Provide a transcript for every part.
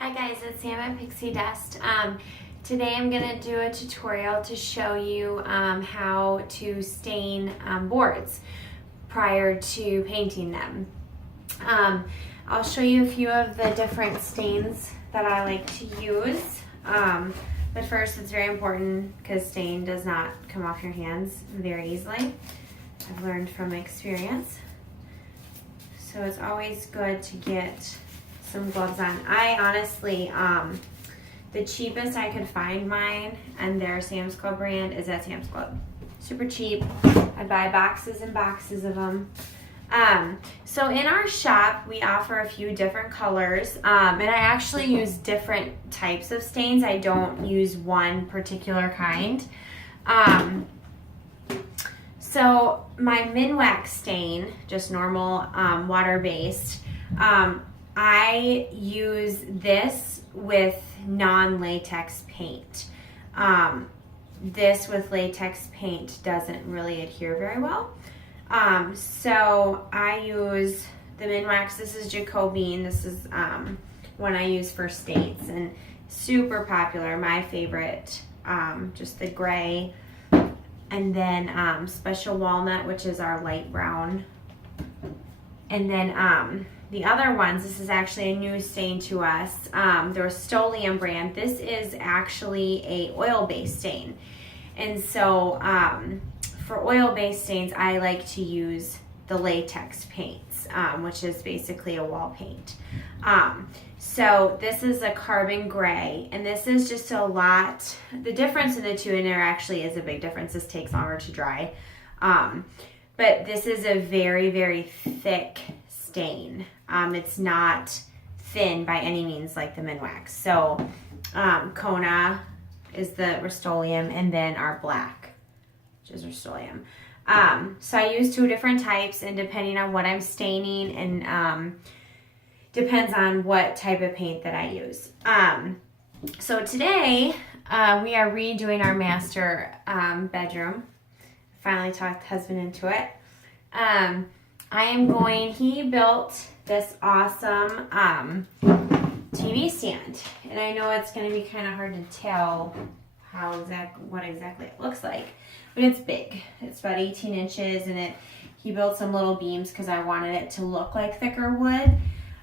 Hi guys, it's Sam at Pixie Dust. Today I'm going to do a tutorial to show you how to stain boards prior to painting them. I'll show you a few of the different stains that I like to use. But first, it's very important because stain does not come off your hands very easily. I've learned from experience. So it's always good to get some gloves on. I honestly, the cheapest I could find mine and their Sam's Club brand is at Sam's Club. Super cheap. I buy boxes and boxes of them. So in our shop, we offer a few different colors, and I actually use different types of stains. I don't use one particular kind. So my Minwax stain, just normal water-based, I use this with non-latex paint. This with latex paint doesn't really adhere very well. So I use the Minwax. This is Jacobine. This is one I use for states and super popular. My favorite, just the gray. And then Special Walnut, which is our light brown. And then the other ones, this is actually a new stain to us, the rust-oleum brand. This is actually a oil-based stain. And so for oil-based stains, I like to use the latex paints, which is basically a wall paint. So this is a carbon gray, and this is just a lot. The difference in the two, and there actually is a big difference. This takes longer to dry. But this is a very, very thick stain. It's not thin by any means like the Minwax. So Kona is the rust-oleum, and then our black, which is rust-oleum. So I use two different types, and depending on what I'm staining and depends on what type of paint that I use. So today we are redoing our master bedroom. Finally talked husband into it. He built this awesome TV stand, and I know it's going to be kind of hard to tell what exactly it looks like, but it's big. It's about 18 inches, and he built some little beams because I wanted it to look like thicker wood,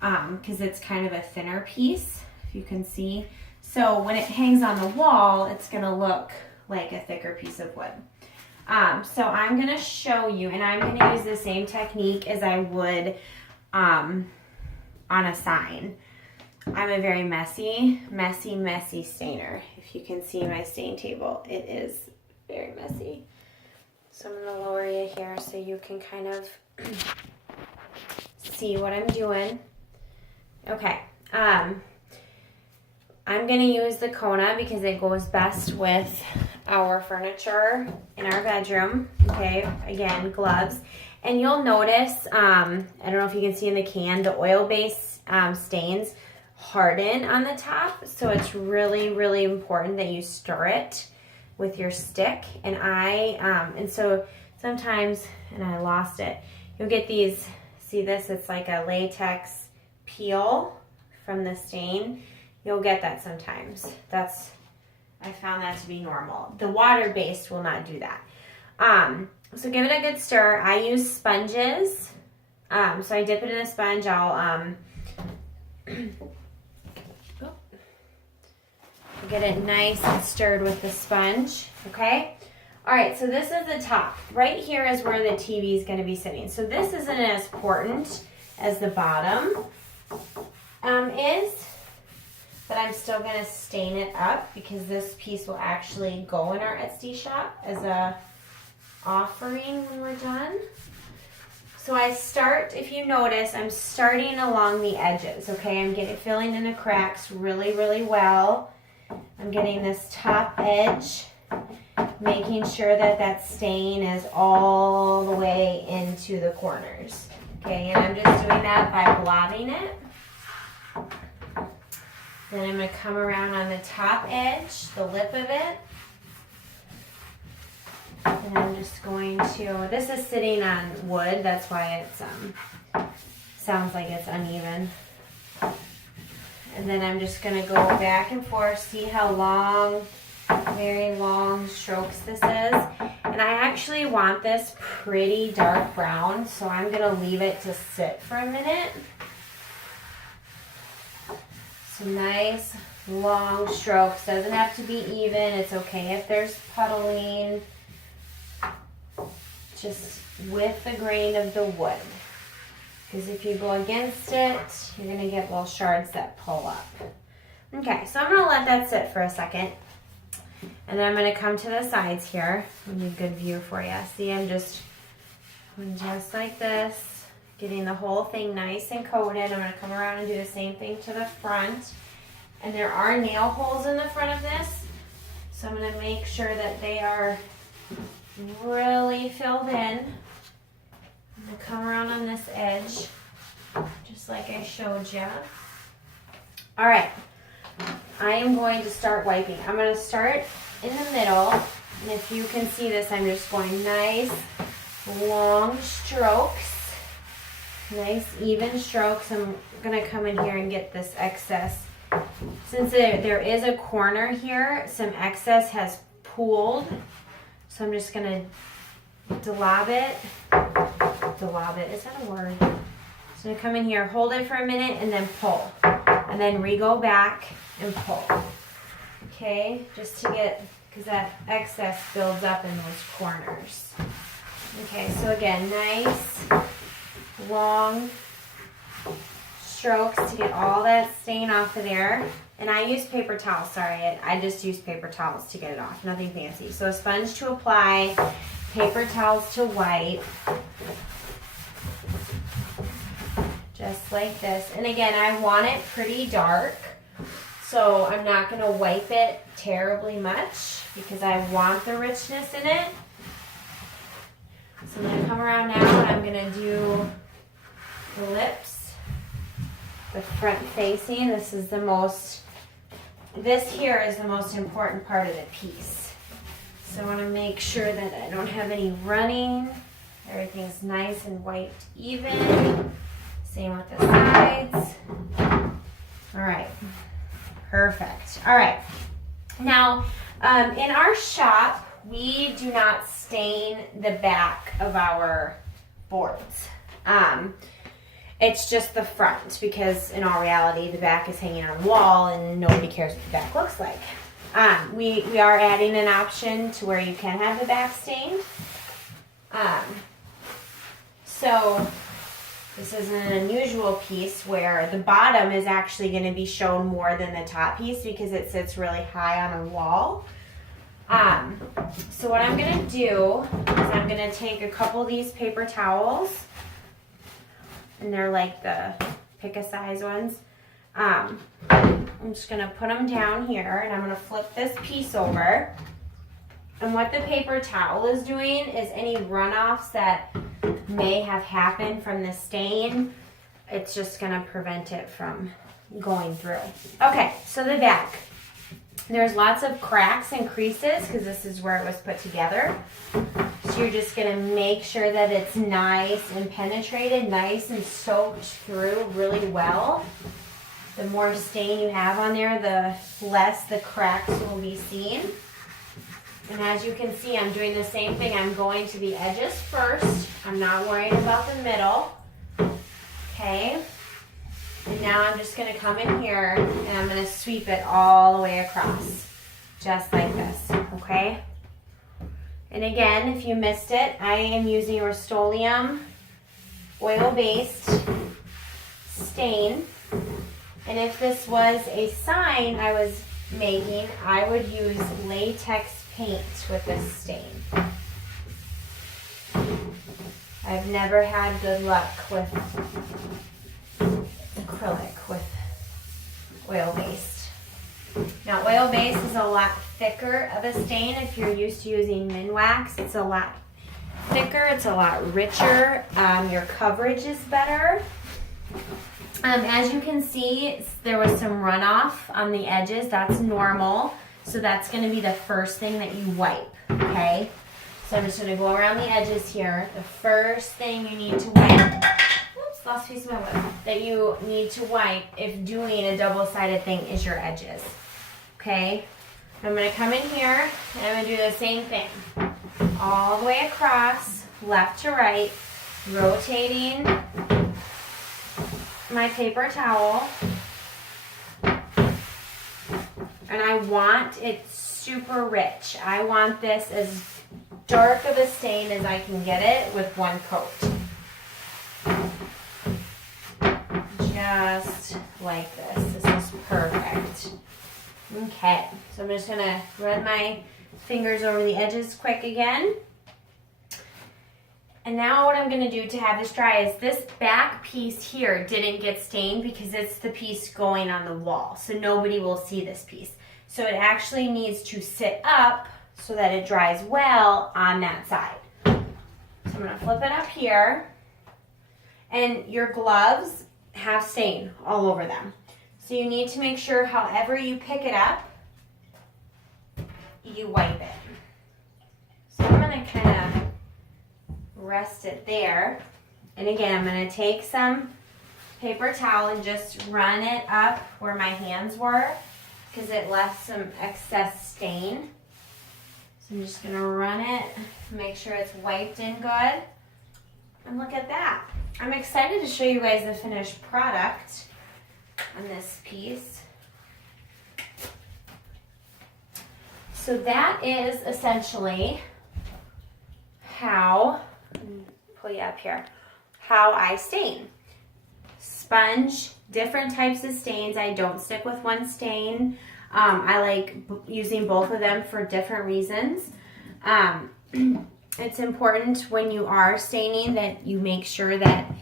because it's kind of a thinner piece, if you can see. So when it hangs on the wall, it's going to look like a thicker piece of wood. So I'm going to show you, and I'm going to use the same technique as I would on a sign. I'm a very messy stainer. If you can see my stain table, it is very messy. So I'm going to lower you here so you can kind of see what I'm doing. Okay. I'm going to use the Kona because it goes best with our furniture in our bedroom. Okay, again, gloves. And you'll notice, I don't know if you can see in the can, the oil-based stains harden on the top. So it's really, really important that you stir it with your stick. And so sometimes, and I lost it, you'll get these, see this? It's like a latex peel from the stain. You'll get that sometimes. I found that to be normal. The water-based will not do that. So give it a good stir. I use sponges. So I dip it in a sponge. I'll get it nice and stirred with the sponge. Okay? All right, so this is the top. Right here is where the TV is going to be sitting. So this isn't as important as the bottom is. But I'm still going to stain it up because this piece will actually go in our Etsy shop as a offering when we're done. So I start, if you notice, I'm starting along the edges, okay? I'm filling in the cracks really, really well. I'm getting this top edge, making sure that that stain is all the way into the corners, okay? And I'm just doing that by blotting it. Then I'm going to come around on the top edge, the lip of it. And I'm just going to, this is sitting on wood, that's why it's sounds like it's uneven. And then I'm just gonna go back and forth, see how long, very long strokes this is. And I actually want this pretty dark brown, so I'm gonna leave it to sit for a minute. Some nice long strokes, doesn't have to be even, it's okay if there's puddling, just with the grain of the wood. Because if you go against it, you're going to get little shards that pull up. Okay, so I'm going to let that sit for a second. And then I'm going to come to the sides here. I need a good view for you. See, I'm just like this, getting the whole thing nice and coated. I'm going to come around and do the same thing to the front. And there are nail holes in the front of this. So I'm going to make sure that they are really filled in. I'm going to come around on this edge, just like I showed you. All right, I am going to start wiping. I'm going to start in the middle, and if you can see this, I'm just going nice, long strokes, nice, even strokes. I'm going to come in here and get this excess. Since there is a corner here, some excess has pooled, so I'm just going to dab it, is that a word? So I'm gonna come in here, hold it for a minute, and then pull. And then re-go back and pull. Okay, just to get, because that excess builds up in those corners. Okay, so again, nice, long strokes to get all that stain off of there. And I use paper towels, sorry, I just use paper towels to get it off, nothing fancy. So a sponge to apply, paper towels to wipe. Just like this. And again, I want it pretty dark, so I'm not going to wipe it terribly much because I want the richness in it. So I'm going to come around now and I'm going to do the lips, the front facing. This here is the most important part of the piece. So I want to make sure that I don't have any running. Everything's nice and wiped even. Same with the sides. All right, perfect. All right, now in our shop, we do not stain the back of our boards. It's just the front, because in all reality, the back is hanging on the wall and nobody cares what the back looks like. We are adding an option to where you can have the back stained. So this is an unusual piece where the bottom is actually going to be shown more than the top piece because it sits really high on a wall. So what I'm going to do is I'm going to take a couple of these paper towels, and they're like the pick a size ones. I'm just going to put them down here, and I'm going to flip this piece over. And what the paper towel is doing is any runoffs that may have happened from the stain, it's just going to prevent it from going through. Okay, so the back. There's lots of cracks and creases because this is where it was put together. So you're just going to make sure that it's nice and penetrated, nice and soaked through really well. The more stain you have on there, the less the cracks will be seen. And as you can see, I'm doing the same thing. I'm going to the edges first. I'm not worried about the middle. Okay. And now I'm just going to come in here and I'm going to sweep it all the way across. Just like this. Okay. And again, if you missed it, I am using rust-oleum oil-based stain. And if this was a sign I was making, I would use latex paint with this stain. I've never had good luck with acrylic with oil-based. Now oil-based is a lot thicker of a stain. If you're used to using Minwax, it's a lot thicker, it's a lot richer. Your coverage is better. As you can see, there was some runoff on the edges. That's normal. So that's going to be the first thing that you wipe, okay? So I'm just going to go around the edges here. The first thing you need to wipe, oops, Oops, lost piece of my whip. That you need to wipe if doing a double-sided thing is your edges. Okay? I'm going to come in here and I'm going to do the same thing. All the way across, left to right, rotating my paper towel. And I want it super rich. I want this as dark of a stain as I can get it with one coat. Just like this. This is perfect. Okay, so I'm just gonna run my fingers over the edges quick again. And now what I'm gonna do to have this dry is this back piece here didn't get stained because it's the piece going on the wall. So nobody will see this piece. So it actually needs to sit up so that it dries well on that side. So I'm gonna flip it up here. And your gloves have stain all over them. So you need to make sure however you pick it up, you wipe it. So I'm gonna kind of rest it there. And again, I'm gonna take some paper towel and just run it up where my hands were because it left some excess stain. So I'm just gonna run it, make sure it's wiped in good. And look at that. I'm excited to show you guys the finished product on this piece. So that is essentially how, pull you up here, how I stain. Sponge, different types of stains. I don't stick with one stain. I like using both of them for different reasons. It's important when you are staining that you make sure that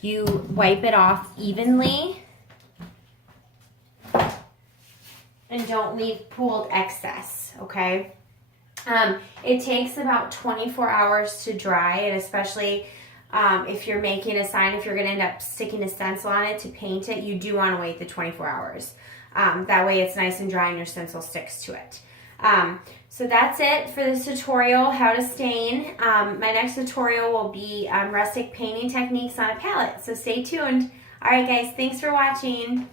you wipe it off evenly and don't leave pooled excess, okay? It takes about 24 hours to dry, and especially if you're making a sign, if you're gonna end up sticking a stencil on it to paint it, you do wanna wait the 24 hours. That way it's nice and dry and your stencil sticks to it. So that's it for this tutorial, how to stain. My next tutorial will be rustic painting techniques on a palette, so stay tuned. All right, guys, thanks for watching.